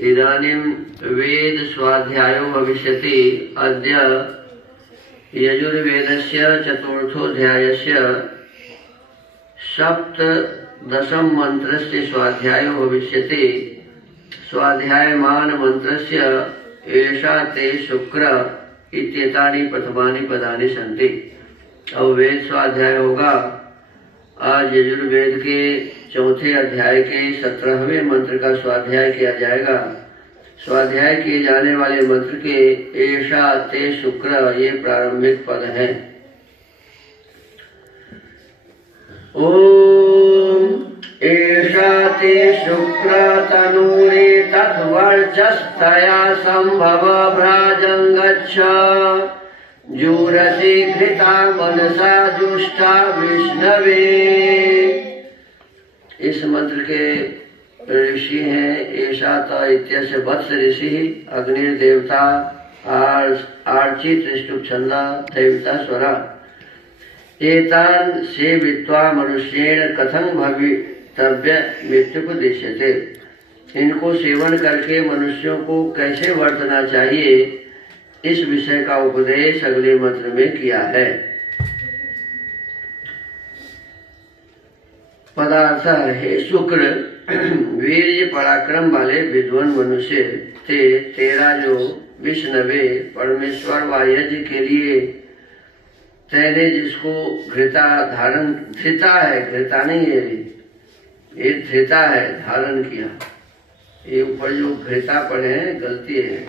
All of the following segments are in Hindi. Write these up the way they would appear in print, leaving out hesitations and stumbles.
इदानीं वेद स्वाध्यायो भविष्यति। अद्य यजुर्वेदस्य चतुर्थोऽध्यायस्य सप्तदशं मन्त्रस्य स्वाध्यायो भविष्यति। स्वाध्यायमान मंत्रस्य एषा ते शुक्र इत्येतानि प्रथमानि पदानि सन्ति। अब वेद स्वाध्याय होगा। आज यजुर्वेद के चौथे अध्याय के 17वें मंत्र का स्वाध्याय किया जाएगा। स्वाध्याय किए जाने वाले मंत्र के एषा ते शुक्र ये प्रारंभिक पद हैं। ओम एषा ते शुक्र तनूरे तद्वर्चस्तया संभव भ्राजं गच्छ जूरसी घृता मनसा जुष्टा विष्णवे। इस मंत्र के ऋषि हैं एषा इत्यस्य वत्स ऋषि अग्निर्देवता आर्ची त्रिष्टुप छंदा देवता स्वरा। एतान सेवित्वा मनुष्येण कथं भवितव्य मृत्युपदेश्यते। इनको सेवन करके मनुष्यों को कैसे वर्तना चाहिए, इस विषय का उपदेश अगले मंत्र में किया है। पदार्थ है शुक्र वीर्य पराक्रम वाले विद्वान मनुष्य थे। तेरा जो विष्णवे परमेश्वर व यज्ञ के लिए तेने जिसको घृता धारण, धृता है, घृता नहीं है, ये धृता है, धारण किया। ये ऊपर जो घृता पढ़े हैं गलती है,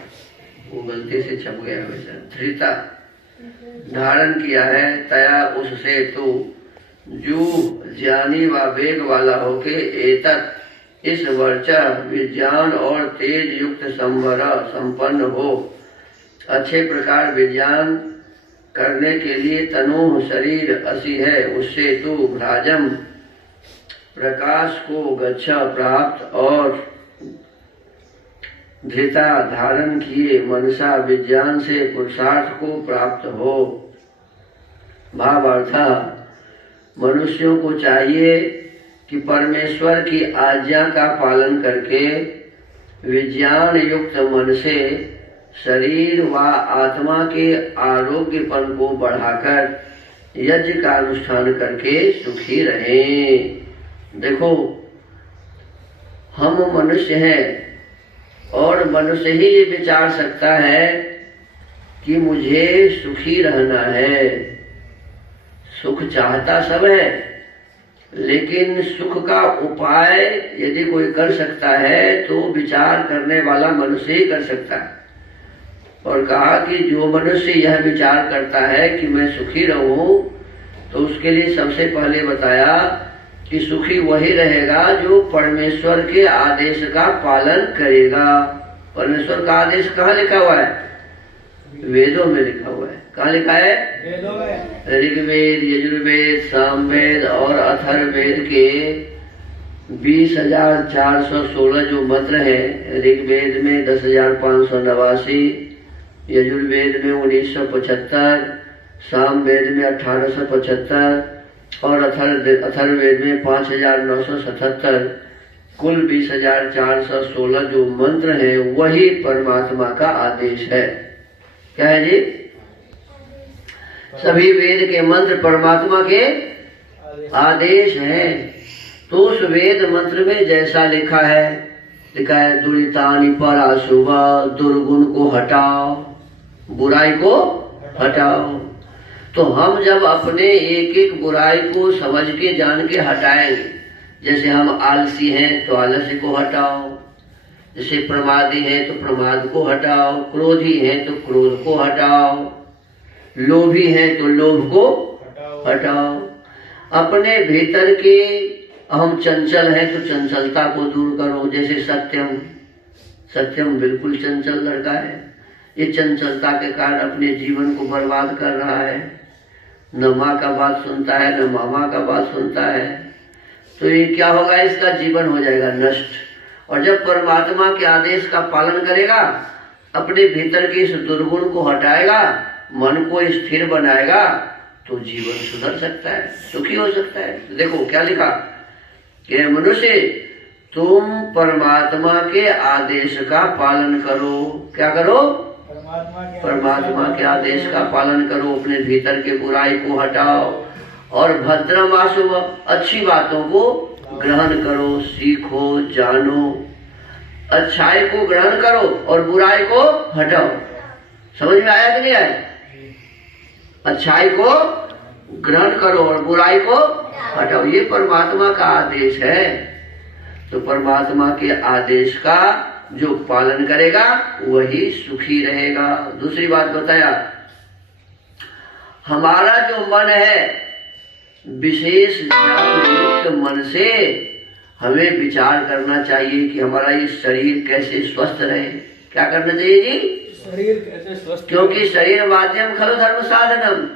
वो गलती से छप गया वैसा। धृता धारण किया है, तया उससे तो जो ज्ञानी व वेग वाला होके एतत् इस वर्चा विज्ञान और तेज युक्त संवर संपन्न हो। अच्छे प्रकार विज्ञान करने के लिए तनु शरीर असी है, उससे तू भ्राजम प्रकाश को गच्छा प्राप्त और धृता धारण किए मनसा विज्ञान से पुरुषार्थ को प्राप्त हो। भावार्थ मनुष्यों को चाहिए कि परमेश्वर की आज्ञा का पालन करके विज्ञान युक्त मन से शरीर व आत्मा के आरोग्यपन को बढ़ाकर यज्ञ का अनुष्ठान करके सुखी रहें। देखो, हम मनुष्य हैं और मनुष्य ही ये विचार सकता है कि मुझे सुखी रहना है। सुख चाहता सब है, लेकिन सुख का उपाय यदि कोई कर सकता है तो विचार करने वाला मनुष्य ही कर सकता है। और कहा कि जो मनुष्य यह विचार करता है कि मैं सुखी रहूं, तो उसके लिए सबसे पहले बताया कि सुखी वही रहेगा जो परमेश्वर के आदेश का पालन करेगा। परमेश्वर का आदेश कहाँ लिखा हुआ है? वेदों में लिखा हुआ है। कहाँ लिखा है? वेदों में। ऋग्वेद, यजुर्वेद, सामवेद और अथर्ववेद के 20,416 जो मंत्र है। ऋग्वेद में 10,589, यजुर्वेद में 1975, सामवेद में 1875 और अथर्ववेद में 5,977। कुल 20,416 जो मंत्र है वही परमात्मा का आदेश है। क्या है जी? सभी वेद के मंत्र परमात्मा के आदेश हैं। तो उस वेद मंत्र में जैसा लिखा है दुरितानि पराशुभ, दुर्गुण को हटाओ, बुराई को हटाओ। तो हम जब अपने एक एक बुराई को समझ के जान के हटाएंगे, जैसे हम आलसी हैं तो आलस्य को हटाओ, जैसे प्रमादी हैं तो प्रमाद को हटाओ, क्रोधी हैं तो क्रोध को हटाओ, लोभी हैं तो लोभ को हटाओ। अपने भीतर के हम चंचल हैं तो चंचलता को दूर करो। जैसे सत्यम बिल्कुल चंचल लड़का है, ये चंचलता के कारण अपने जीवन को बर्बाद कर रहा है। न माँ का बात सुनता है, न मामा का बात सुनता है, तो ये क्या होगा? इसका जीवन हो जाएगा नष्ट। और जब परमात्मा के आदेश का पालन करेगा, अपने भीतर के इस दुर्गुण को हटाएगा, मन को स्थिर बनाएगा, तो जीवन सुधर सकता है, सुखी हो सकता है। देखो क्या लिखा कि मनुष्य तुम परमात्मा के आदेश का पालन करो। क्या करो? परमात्मा के आदेश का पालन करो। अपने भीतर के बुराई को हटाओ और भद्रमाशुभ अच्छी बातों को ग्रहण करो, सीखो, जानो। अच्छाई को ग्रहण करो और बुराई को हटाओ। समझ में आया कि नहीं आया? अच्छाई को ग्रहण करो और बुराई को हटाओ, ये परमात्मा का आदेश है। तो परमात्मा के आदेश का जो पालन करेगा वही सुखी रहेगा। दूसरी बात बताया, हमारा जो मन है विशेष ज्ञान युक्त मन से हमें विचार करना चाहिए कि हमारा ये शरीर कैसे स्वस्थ रहे। क्या करना चाहिए जी? शरीर कैसे स्वस्थ, क्योंकि शरीर माध्यम खलु धर्म साधनम।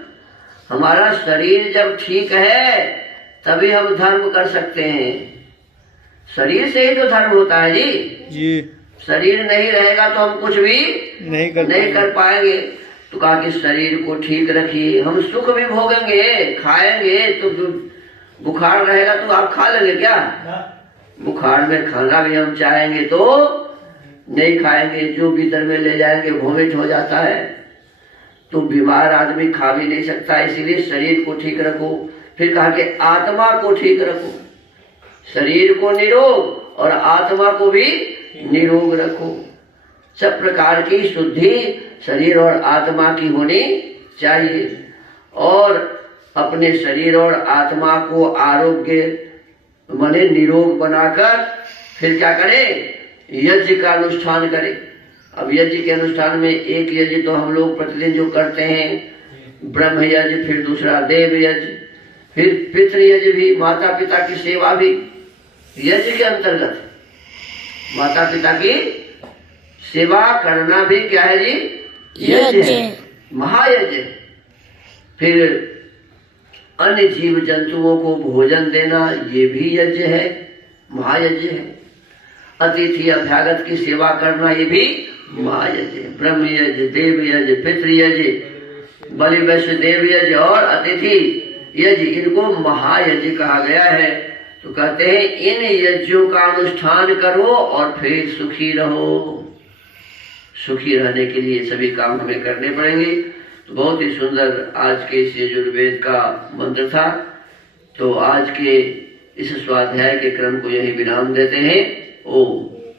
हमारा शरीर जब ठीक है तभी हम धर्म कर सकते हैं। शरीर से ही तो धर्म होता है जी। शरीर नहीं रहेगा तो हम कुछ भी नहीं कर पाएंगे। तो कहा कि शरीर को ठीक रखिए। हम सुख भी भोगेंगे, खाएंगे, तो बुखार रहेगा तो आप खा लेंगे क्या? बुखार में खाना भी हम चाहेंगे तो नहीं खाएंगे, जो भीतर में ले जाएंगे वोमिट हो जाता है। तो बीमार आदमी खा भी नहीं सकता, इसीलिए शरीर को ठीक रखो। फिर कहा कि आत्मा को ठीक रखो। शरीर को निरोग और आत्मा को भी निरोग रखो। सब प्रकार की शुद्धि शरीर और आत्मा की होनी चाहिए। और अपने शरीर और आत्मा को आरोग्य माने निरोग बनाकर फिर क्या करें? यज्ञ का अनुष्ठान करें। अब यज्ञ के अनुष्ठान में एक यज्ञ तो हम लोग प्रतिदिन जो करते हैं, ब्रह्म यज्ञ, फिर दूसरा देव यज्ञ, फिर पितृ यज्ञ भी, माता पिता की सेवा भी यज्ञ के अंतर्गत। माता पिता की सेवा करना भी क्या है जी? यज्ञ है, महायज्ञ। फिर अन्य जीव जंतुओं को भोजन देना ये भी यज्ञ है, महायज्ञ है। अतिथि अभ्यागत की सेवा करना ये भी महायज्ञ है। ब्रह्म यज्ञ, देव यज्ञ, पितृ यज्ञ, बलि वैश्य देव यज्ञ और अतिथि यज्ञ, इनको महायज्ञ कहा गया है। तो कहते हैं इन यज्ञों का अनुष्ठान करो और फिर सुखी रहो। सुखी रहने के लिए सभी काम हमें करने पड़ेंगे। तो बहुत ही सुंदर आज के इस यजुर्वेद का मंत्र था। तो आज के इस स्वाध्याय के क्रम को यही विराम देते हैं। ओम